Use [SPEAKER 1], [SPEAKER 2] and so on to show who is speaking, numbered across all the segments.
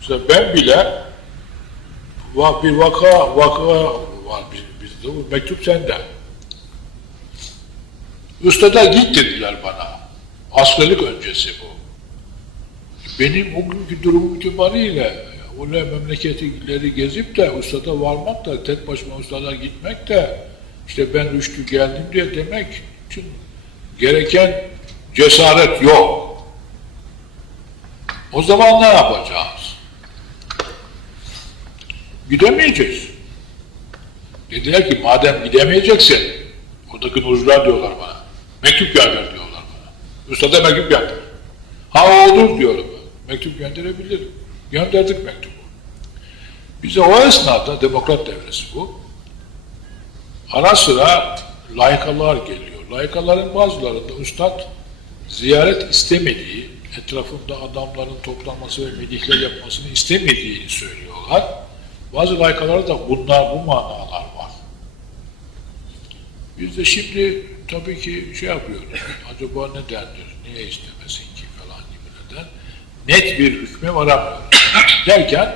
[SPEAKER 1] Mesela ben bile bir vaka vaka var biz- bizde bu mektup sende. Ustada git dediler bana. Askerlik öncesi bu. Benim o günkü durumum itibariyle öyle memleketleri gezip de ustada varmak da tek başıma ustada gitmek de işte ben rüştü geldim diye demek için gereken cesaret yok. O zaman ne yapacağız? Gidemeyeceğiz. Dediler ki madem gidemeyeceksin, oradaki nurcular diyorlar bana, mektup gönder diyorlar bana. Ustada mektup gönder. Ha olur diyorum ben. Mektup gönderebilirim. Gönderdik mektubu. Bize o esnada demokrat devresi bu. Ara sıra layıkalar geliyor. Layıkaların bazılarında üstad ziyaret istemediği, etrafında adamların toplanması ve medihler yapmasını istemediğini söylüyorlar. Bazı layıkalarda da bunlar, bu manalar var. Biz de şimdi tabii ki şey yapıyoruz. Acaba nedendir? Niye istemesin ki falan gibi neden. Net bir hükme varamıyoruz. Derken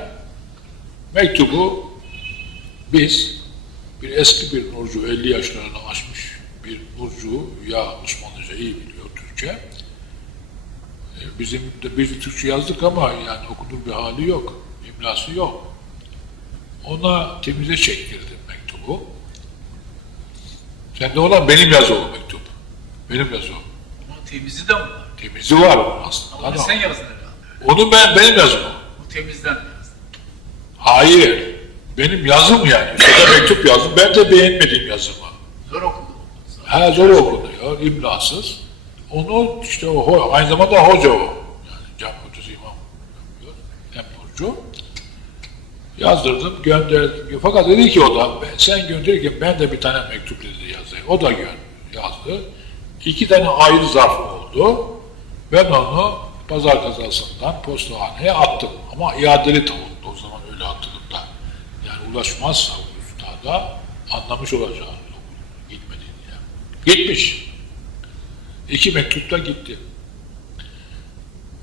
[SPEAKER 1] mektubu biz bir eski bir nurcu 50 yaşlarını aşmış bir nurcu ya Osmanlıca iyi biliyor Türkçe. E, Bizim de biz de Türkçe yazdık ama yani okunur bir hali yok. imlası yok. Ona temize çektirdim mektubu. Sende olan benim yazı o mektup. Benim yazı o.
[SPEAKER 2] Bunun temizi de mi var?
[SPEAKER 1] Temizi var aslında.
[SPEAKER 2] Ama
[SPEAKER 1] Ama
[SPEAKER 2] sen yazdın herhalde.
[SPEAKER 1] Onu ben, benim yazım o.
[SPEAKER 2] Bu temizden yazdın.
[SPEAKER 1] Hayır. Benim yazım yani. Üstada mektup yazdım. Ben de beğenmedim yazımı.
[SPEAKER 2] Zor okudum.
[SPEAKER 1] Ha zor okunuyor, imlasız. Onu işte o, aynı zamanda hoca o. Yazdırdım, gönderdim. Fakat dedi ki o da, "Ben- sen gönderirken ben de bir tane mektup dedi yazayım. O da yazdı. İki tane ayrı zarf oldu. Ben onu pazar kazasından postahaneye attım. Ama iadeli tavuktu o zaman öyle hatırladım da. Yani ulaşmazsa ustada anlamış olacağını gitmediğini. Yani. Gitmiş. İki mektupta gitti.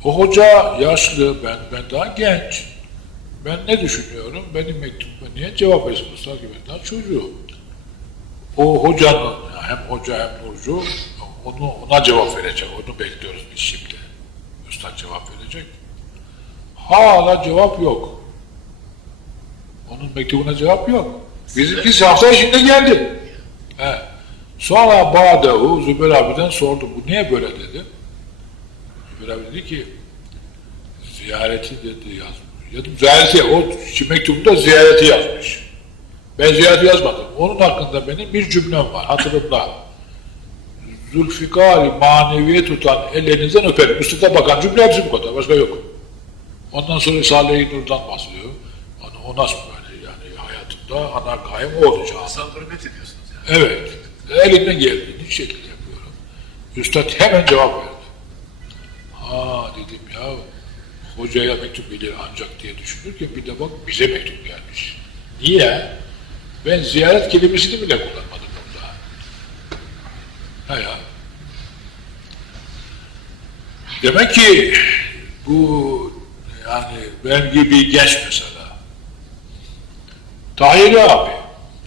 [SPEAKER 1] O hoca yaşlı, ben ben daha genç. Ben ne düşünüyorum? Benim mektubuma niye cevap etsin Mustafa daha çocuğu. O hocanın, hem hoca hem Nurcu, onu, ona cevap verecek. Onu bekliyoruz biz şimdi. Üstad cevap verecek. Hala cevap yok. Onun mektubuna cevap yok. Bizimkisi hafta içinde geldi. He. Sonra Bağdahu Zübeyir abiden sordu. Bu niye böyle dedi. Zübeyir abi dedi ki ziyareti dedi yazmış. Dedim ziyareti, o mektubunda ziyareti yazmış. Ben ziyareti yazmadım. Onun hakkında benim bir cümlem var hatırımda. Zülfikari maneviye tutan ellerinizden öperim. Üstüne bakan cümle hepsi bu kadar. Başka yok. Ondan sonra Salih-i Nur'dan bahsediyor. Onu, o nasıl böyle yani hayatımda ana gayem o olacak.
[SPEAKER 2] Hürmet ediyorsunuz yani.
[SPEAKER 1] Evet. Elimden geldiğini şekilde yapıyorum. Üstad hemen cevap verdi. Ha dedim ya hocaya mektup gelir ancak diye düşünürken bir de bak bize mektup gelmiş. Niye? Ben ziyaret kelimesini bile kullanmadım burada. Ha. Demek ki bu yani benim gibi genç mesela. Tahir abi.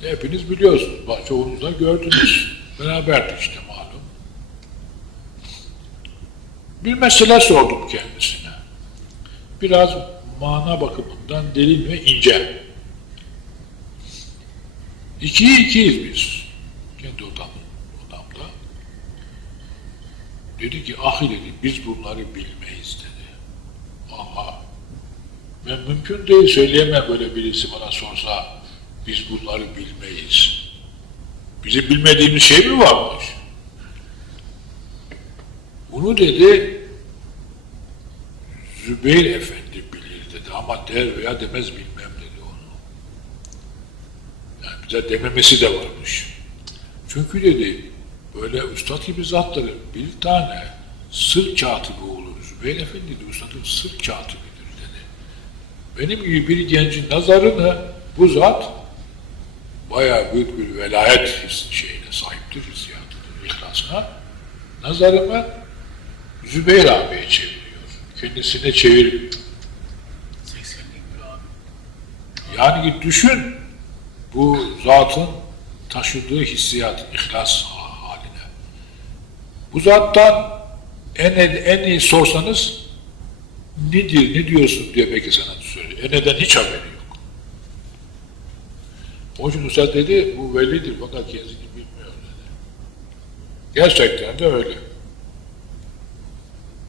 [SPEAKER 1] Hepiniz biliyorsunuz. Çoğunuz da gördünüz. Beraberdik işte malum. Bir mesele sordum kendisine. Biraz mana bakımından derin ve ince. İkiyi ikiyiz biz. Kendi odam, odamda. Dedi ki ahi dedi biz bunları bilmeyiz dedi. Aha. Ben mümkün değil söyleyemem böyle birisi bana sorsa biz bunları bilmeyiz. Bizim bilmediğimiz şey mi varmış? Bunu dedi Zübeyir Efendi bilir dedi ama der veya demez bilmem dedi onu. Yani bize dememesi de varmış. Çünkü dedi böyle üstad gibi zatların bir tane sır katibi olur. Zübeyir Efendi de üstadın sır katibidir dedi. Benim gibi bir gencin nazarını bu zat bayağı büyük bir velayet his- şeyine sahiptir, hissiyatıdır, ihlasına. Nazarımı Zübeyir abiye çeviriyor. Kendisine çevir.
[SPEAKER 2] 80
[SPEAKER 1] Yani düşün bu zatın taşıdığı hissiyat, ihlas haline. Bu zattan en, en iyi sorsanız nedir, ne diyorsun diye belki sana söylüyor. E neden hiç haberi yok. Onun için Üstad dedi, bu velidir fakat kendisini bilmiyor dedi. Gerçekten de öyle.